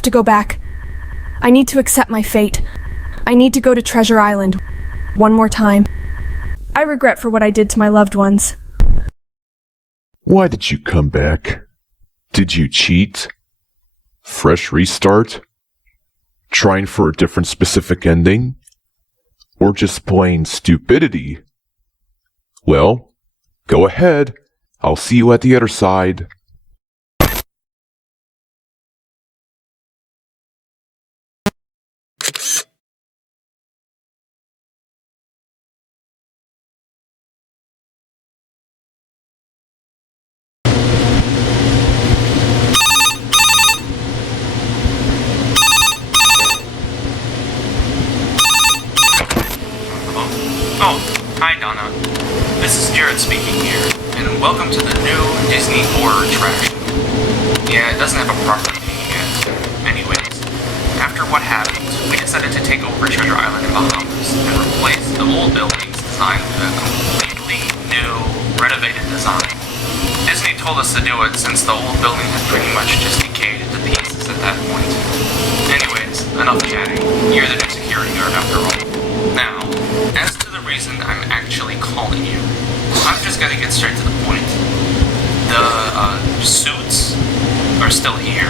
have to go back. I need to accept my fate. I need to go to Treasure Island one more time. I regret for what I did to my loved ones. Why did you come back? Did you cheat? Fresh restart? Trying for a different specific ending? Or just plain stupidity? Well, go ahead. I'll see you at the other side. Oh, hi Donna. This is Jared speaking here, and welcome to the new Disney horror attraction. Yeah, it doesn't have a proper name yet. Anyways, after what happened, we decided to take over Treasure Island in Bahamas and replace the old building's design with a completely new, renovated design. Disney told us to do it since the old building had pretty much just decayed into pieces at that point. Anyways, enough chatting. You're the new security guard after all. Now, as to the reason I'm actually calling you, I'm just gonna get straight to the point. The suits are still here.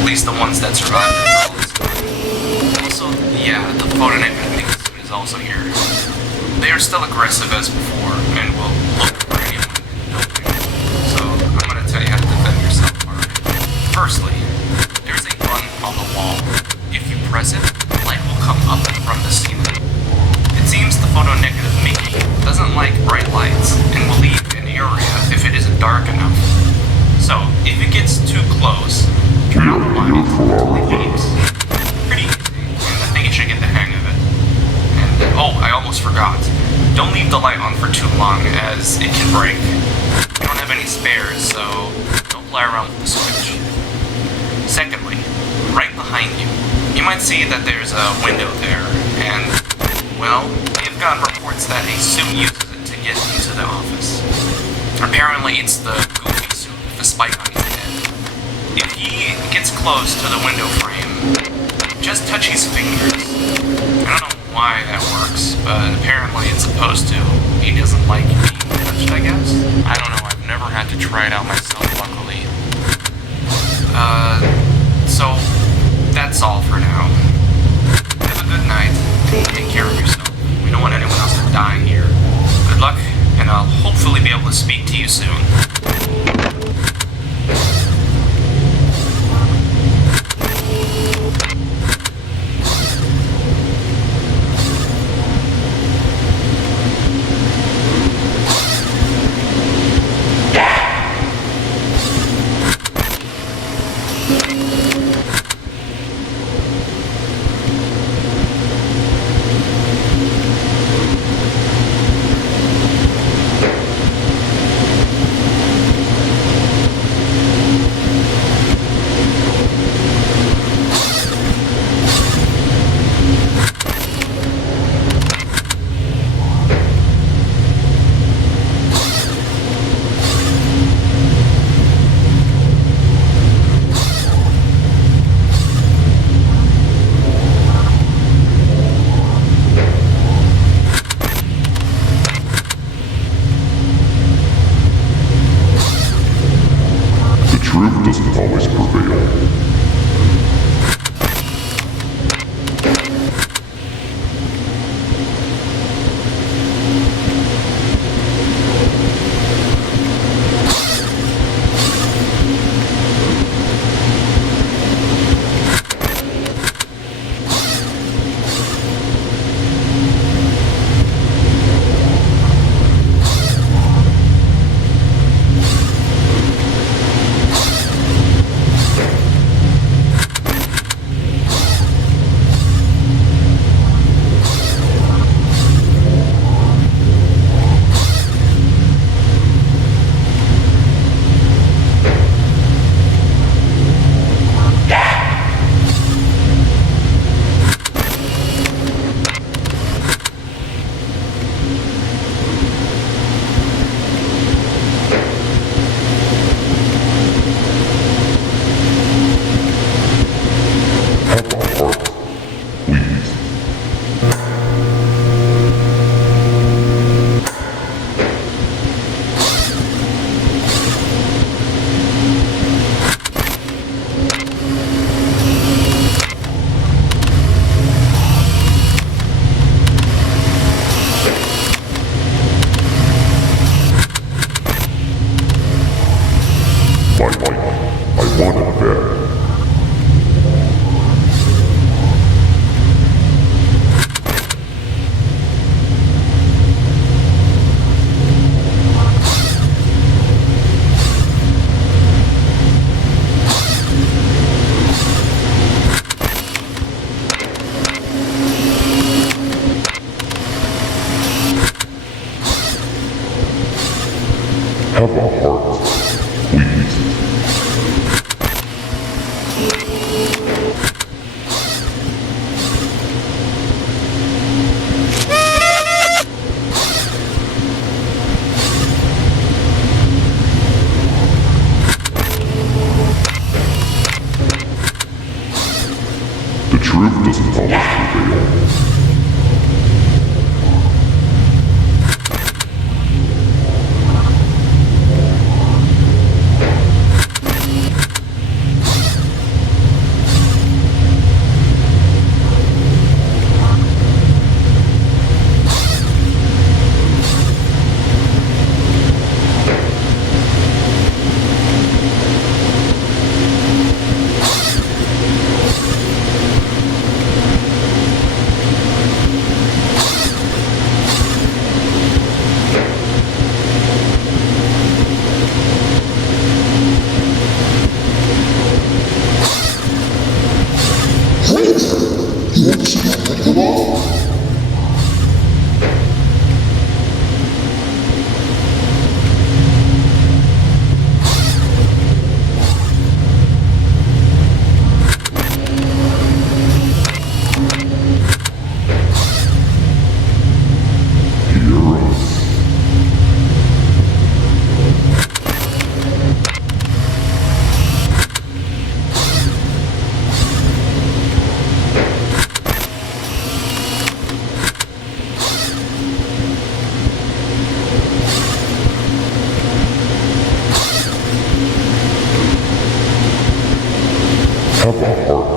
At least the ones that survived all this time. Also, yeah, the photonegative suit is also here. They are still aggressive as before, and will look for anyone in the building. So, I'm gonna tell you how to defend yourself, alright? Firstly, there's a button on the wall. If you press it, light will come up from the ceiling. It seems the photonegative Mickey doesn't like bright lights and will leave an area if it isn't dark enough. So, if it gets too close, turn on the light until it leaves. Pretty easy, and I think you should get the hang of it. And, oh, I almost forgot. Don't leave the light on for too long, as it can break. We don't have any spares, so don't play around with the switch. Secondly, right behind you, you might see that there's a window there, and, well, we've gotten reports that a suit uses it to get into the office. Apparently it's the goofy suit with the spike on his head. If he gets close to the window frame, just touch his fingers. I don't know why that works, but apparently it's supposed to. He doesn't like being touched, I guess? I don't know, I've never had to try it out myself, luckily. So, that's all for now. Have a good night, and take care of yourself. We don't want anyone else to die here. Good luck, and I'll hopefully be able to speak to you soon. Truth doesn't always prevail. Fight. I want it back. Have a heart, please. The truth doesn't always prevail. Have a heart.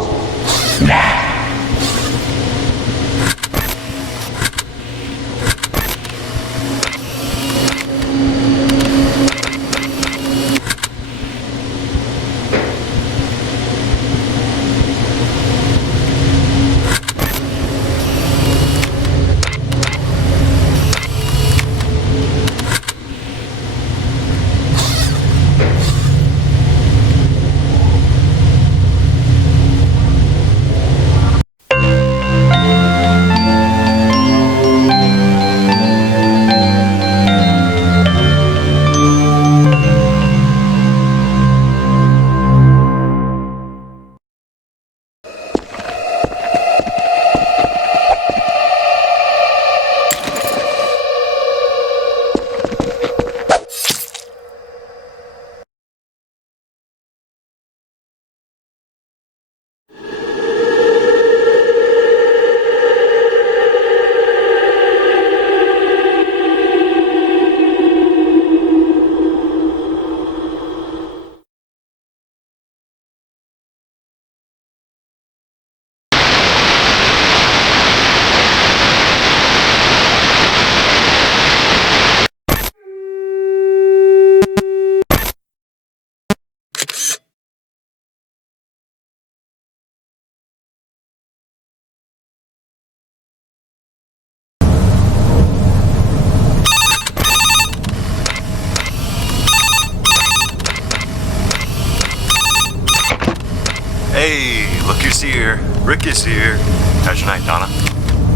Hey, look who's here. Rick is here. How's your night, Donna?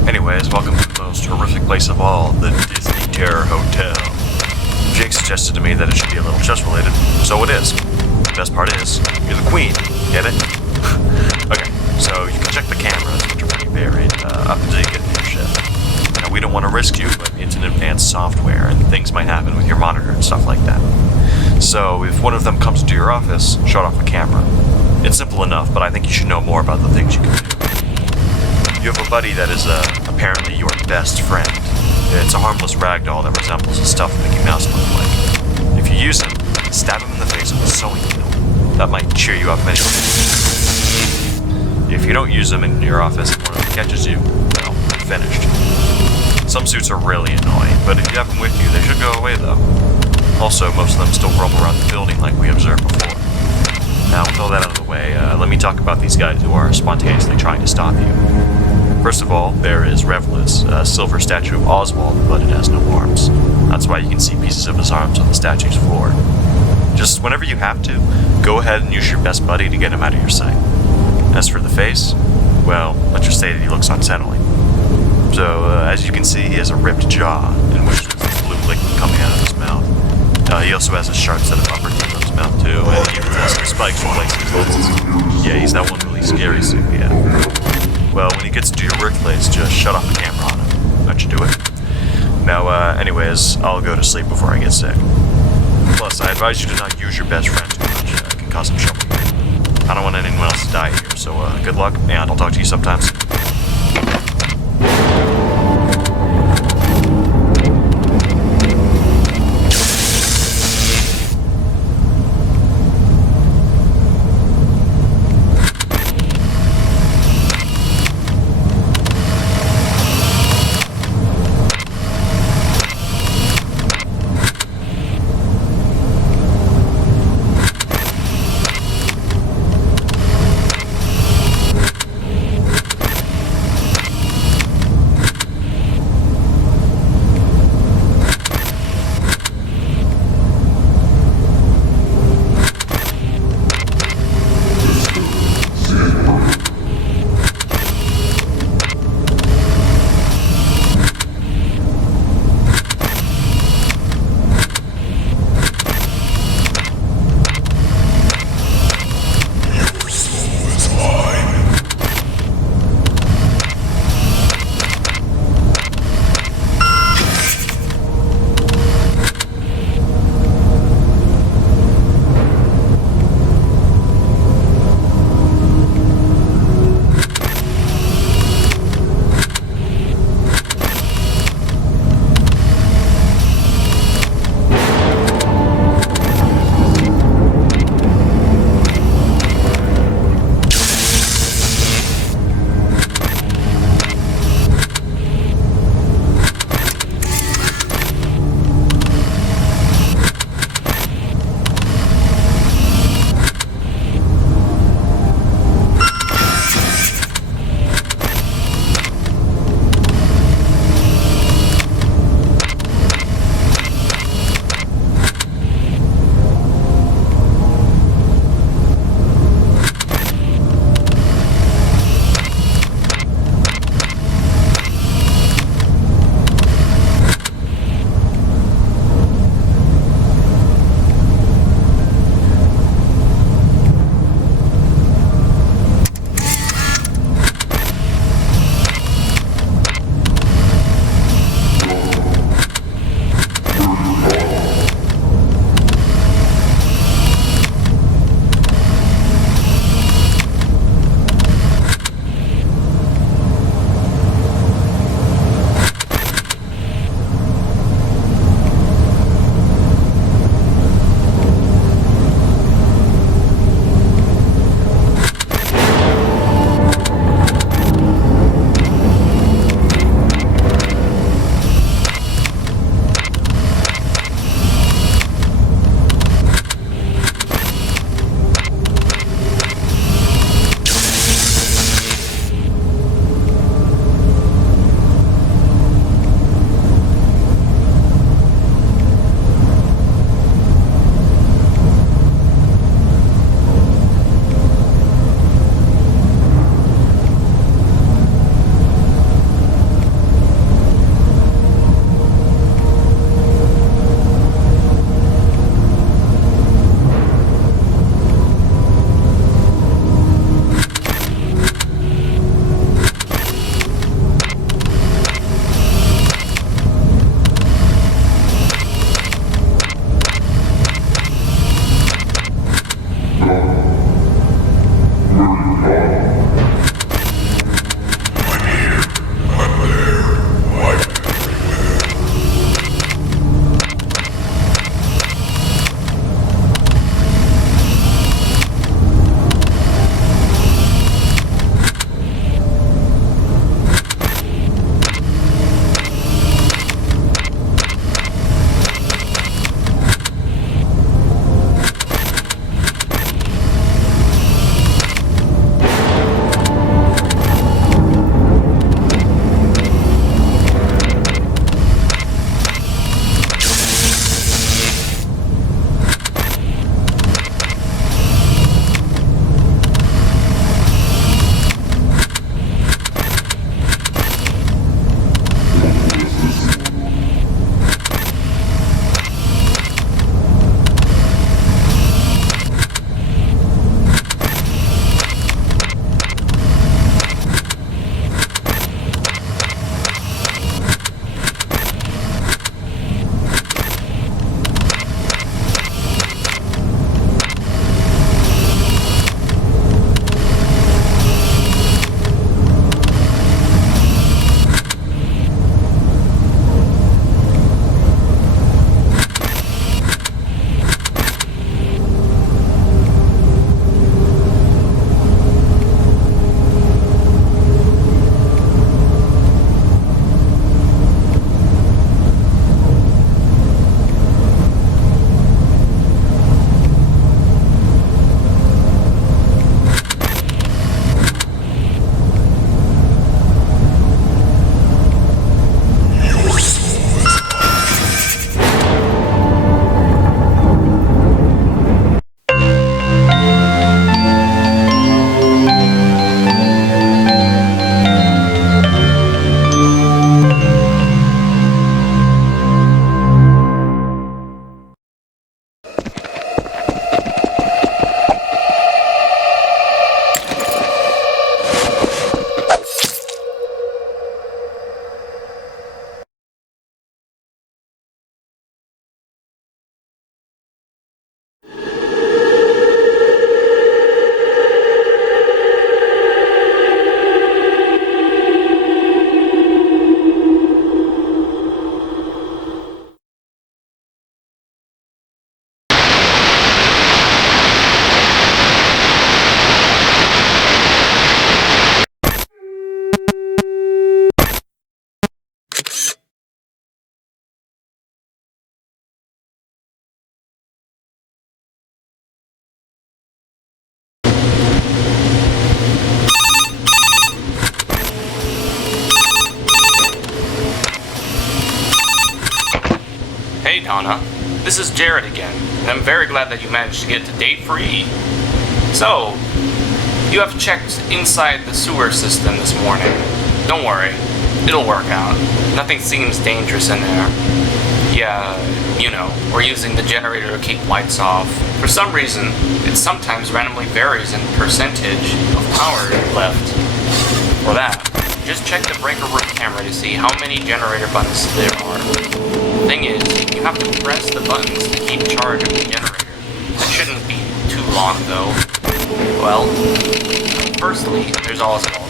Anyways, welcome to the most horrific place of all, the Disney Terror Hotel. Jake suggested to me that it should be a little chess-related, so it is. The best part is, you're the queen. Get it? Okay, so you can check the cameras, which are pretty buried, up until you get to your ship. Now, we don't want to risk you, but it's an advanced software, and things might happen with your monitor and stuff like that. So, if one of them comes into your office, shut off the camera. It's simple enough, but I think you should know more about the things you can do. You have a buddy that is apparently your best friend. It's a harmless ragdoll that resembles the stuff Mickey Mouse looked like. If you use him, stab him in the face with a sewing needle. That might cheer you up anyway. If you don't use them in your office and one of them catches you, well, you're finished. Some suits are really annoying, but if you have them with you, they should go away though. Also, most of them still roam around the building like we observed before. Now, with all that out of the way, let me talk about these guys who are spontaneously trying to stop you. First of all, there is Revlis, a silver statue of Oswald, but it has no arms. That's why you can see pieces of his arms on the statue's floor. Just whenever you have to, go ahead and use your best buddy to get him out of your sight. As for the face, well, let's just say that he looks unsettling. So, as you can see, he has a ripped jaw, in which there's blue liquid coming out of his mouth. He also has a sharp set of upper teeth on his mouth, too, and he even has some spikes replacing his lips. Yeah, he's that one really scary suit, yeah. Well, when he gets into your workplace, just shut off the camera on him. That should do it. Now, anyways, I'll go to sleep before I get sick. Plus, I advise you to not use your best friend too much. It can cause some trouble. I don't want anyone else to die here, so good luck, and I'll talk to you sometimes. Donna. This is Jared again, and I'm very glad that you managed to get to day free. So, you have checked inside the sewer system this morning. Don't worry, it'll work out. Nothing seems dangerous in there. Yeah, you know, we're using the generator to keep lights off. For some reason, it sometimes randomly varies in percentage of power left. For that, just check the breaker room camera to see how many generator buttons there are. Thing is, you have to press the buttons to keep charge of the generator. That shouldn't be too long though. Well, firstly, there's Oswald.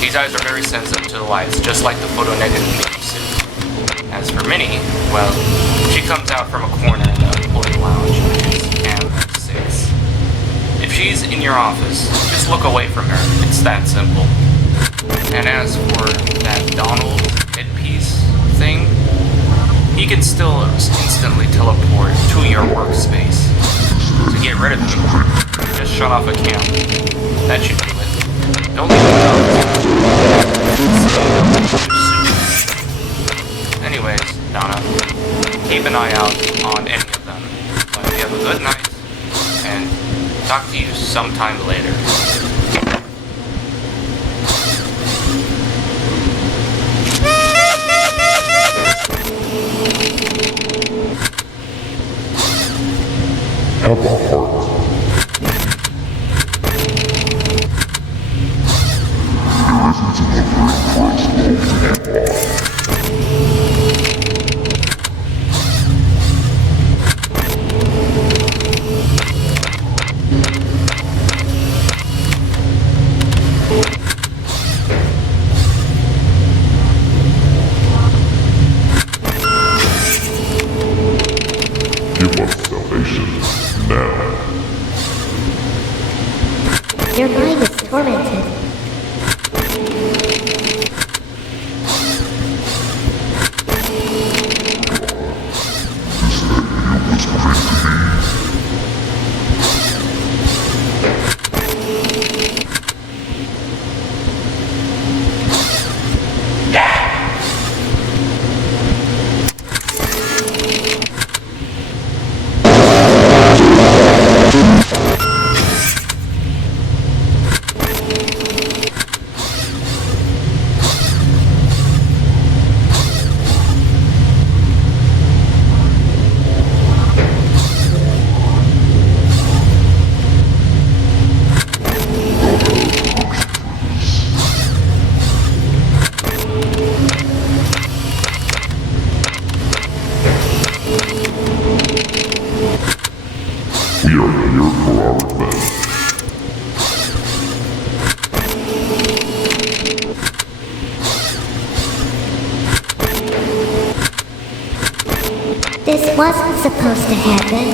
These eyes are very sensitive to the lights, just like the photonegative Mickey suit. As for Minnie, well, she comes out from a corner in the employee lounge, which is cam 6. If she's in your office, just look away from her. It's that simple. And as for that Donald headpiece thing, he can still instantly teleport to your workspace. To get rid of him, just shut off a cam. That should do it. Don't leave it. Anyways, Donna, keep an eye out on any of them. But you have a good night, and talk to you sometime later. Have a heart. Give us salvation now. Your mind is tormented. We are here for our revenge. This wasn't supposed to happen.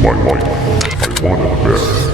My life, I want it back.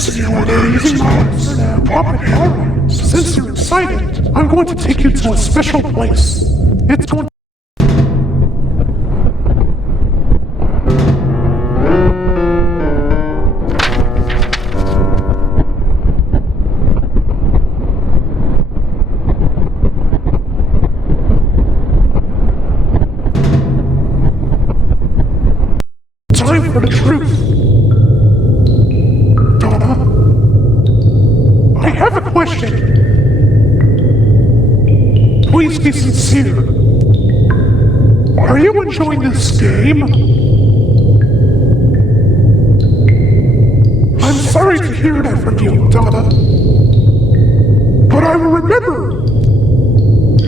see where they're using my username Puppet Hero. Since you're excited, I'm going to take you to a special place. It's going time for the truth. Donna, I have a question. Please be sincere. Are you enjoying this game? I'm sorry to hear that from you, Donna. But I will remember.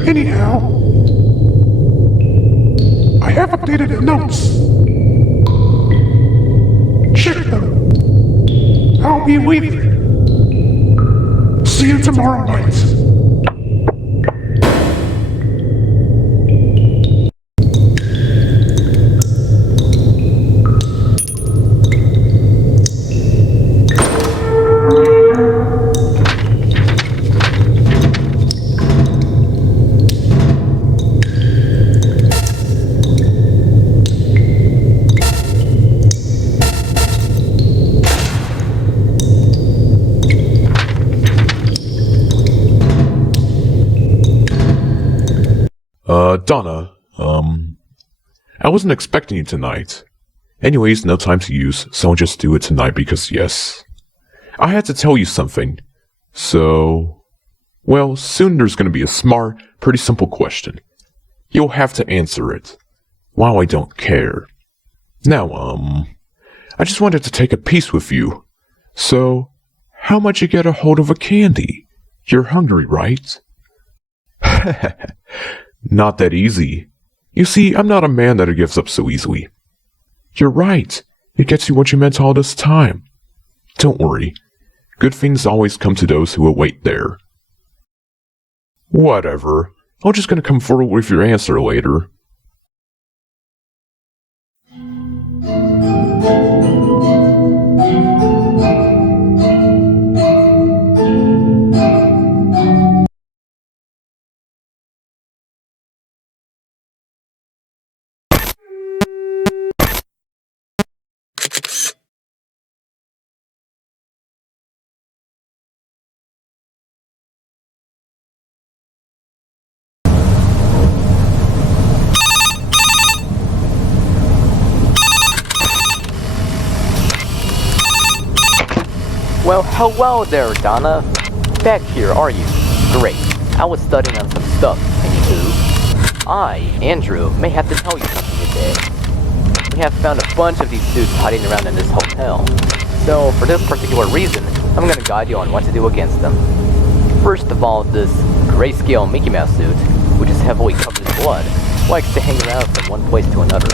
Anyhow, I have updated the notes. Check them. I'll be leaving. See you tomorrow night. Donna, I wasn't expecting you tonight. Anyways, no time to use, so I'll just do it tonight because yes. I had to tell you something. So, well, soon there's gonna be a smart, pretty simple question. You'll have to answer it. Wow, I don't care. Now, I just wanted to take a piece with you. So, how might you get a hold of a candy? You're hungry, right? Not that easy. You see, I'm not a man that gives up so easily. You're right. It gets you what you meant all this time. Don't worry. Good things always come to those who await there. Whatever. I'm just gonna come forward with your answer later. Well, hello there, Donna. Back here, are you? Great. I was studying on some stuff. Anywho, I, Andrew, may have to tell you something today. We have found a bunch of these suits hiding around in this hotel. So, for this particular reason, I'm gonna guide you on what to do against them. First of all, this grayscale Mickey Mouse suit, which is heavily covered in blood, likes to hang around from one place to another.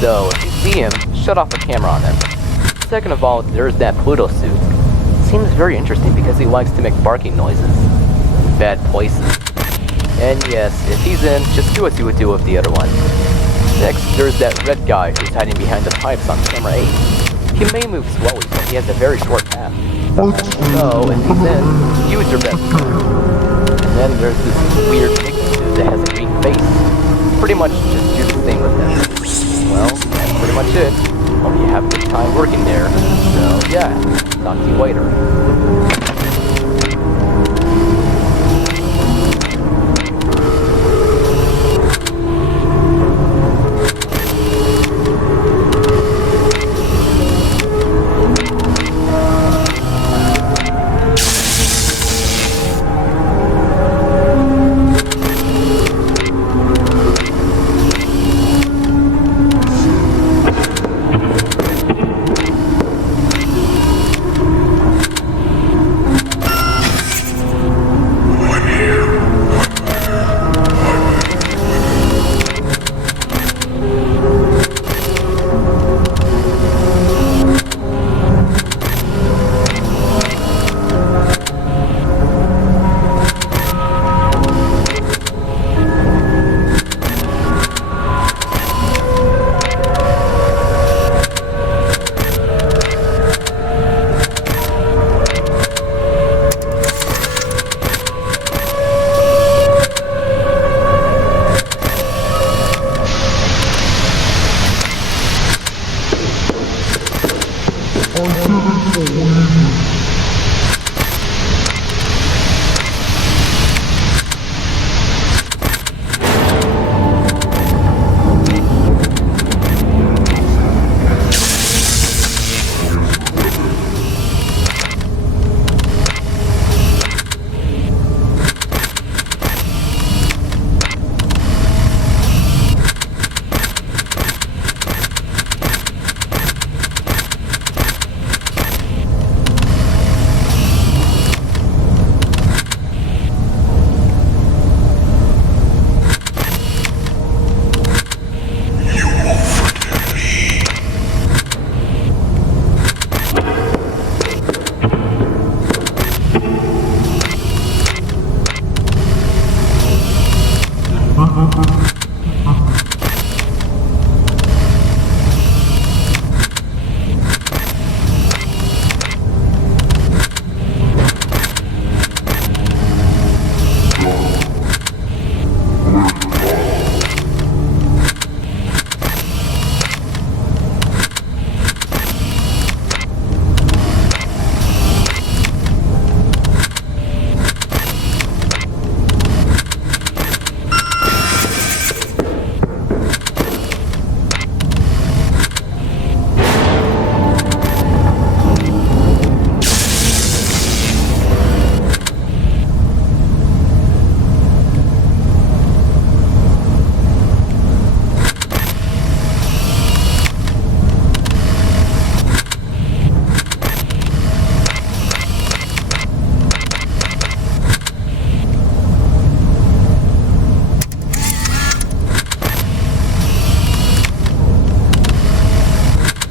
So, if you see him, shut off the camera on him. Second of all, there's that Pluto suit. Seems very interesting because he likes to make barking noises. Bad places. And yes, if he's in, just do as you would do with the other one. Next, there's that red guy who's hiding behind the pipes on camera 8. He may move slowly, but he has a very short path. So, if he's in, use your best. And then there's this weird Mickey suit that has a green face. Pretty much just do the same with him. Well, that's pretty much it. Hope you have a good time working there. So, yeah, talk to you later. I can smell it from a mile away.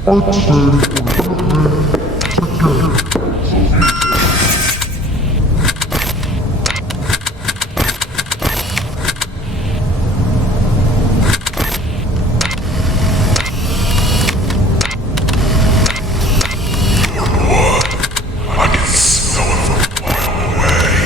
Nobody will hear your sorrows.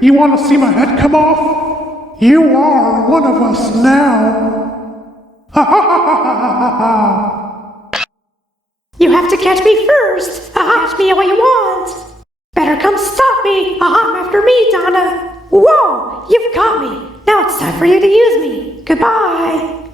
You want to see my head come off? You are one of us now. Ha ha ha ha ha ha. You have to catch me first. Catch me all you want. Better come stop me. After me, Donna. Whoa, you've got me. Now it's time for you to use me. Goodbye.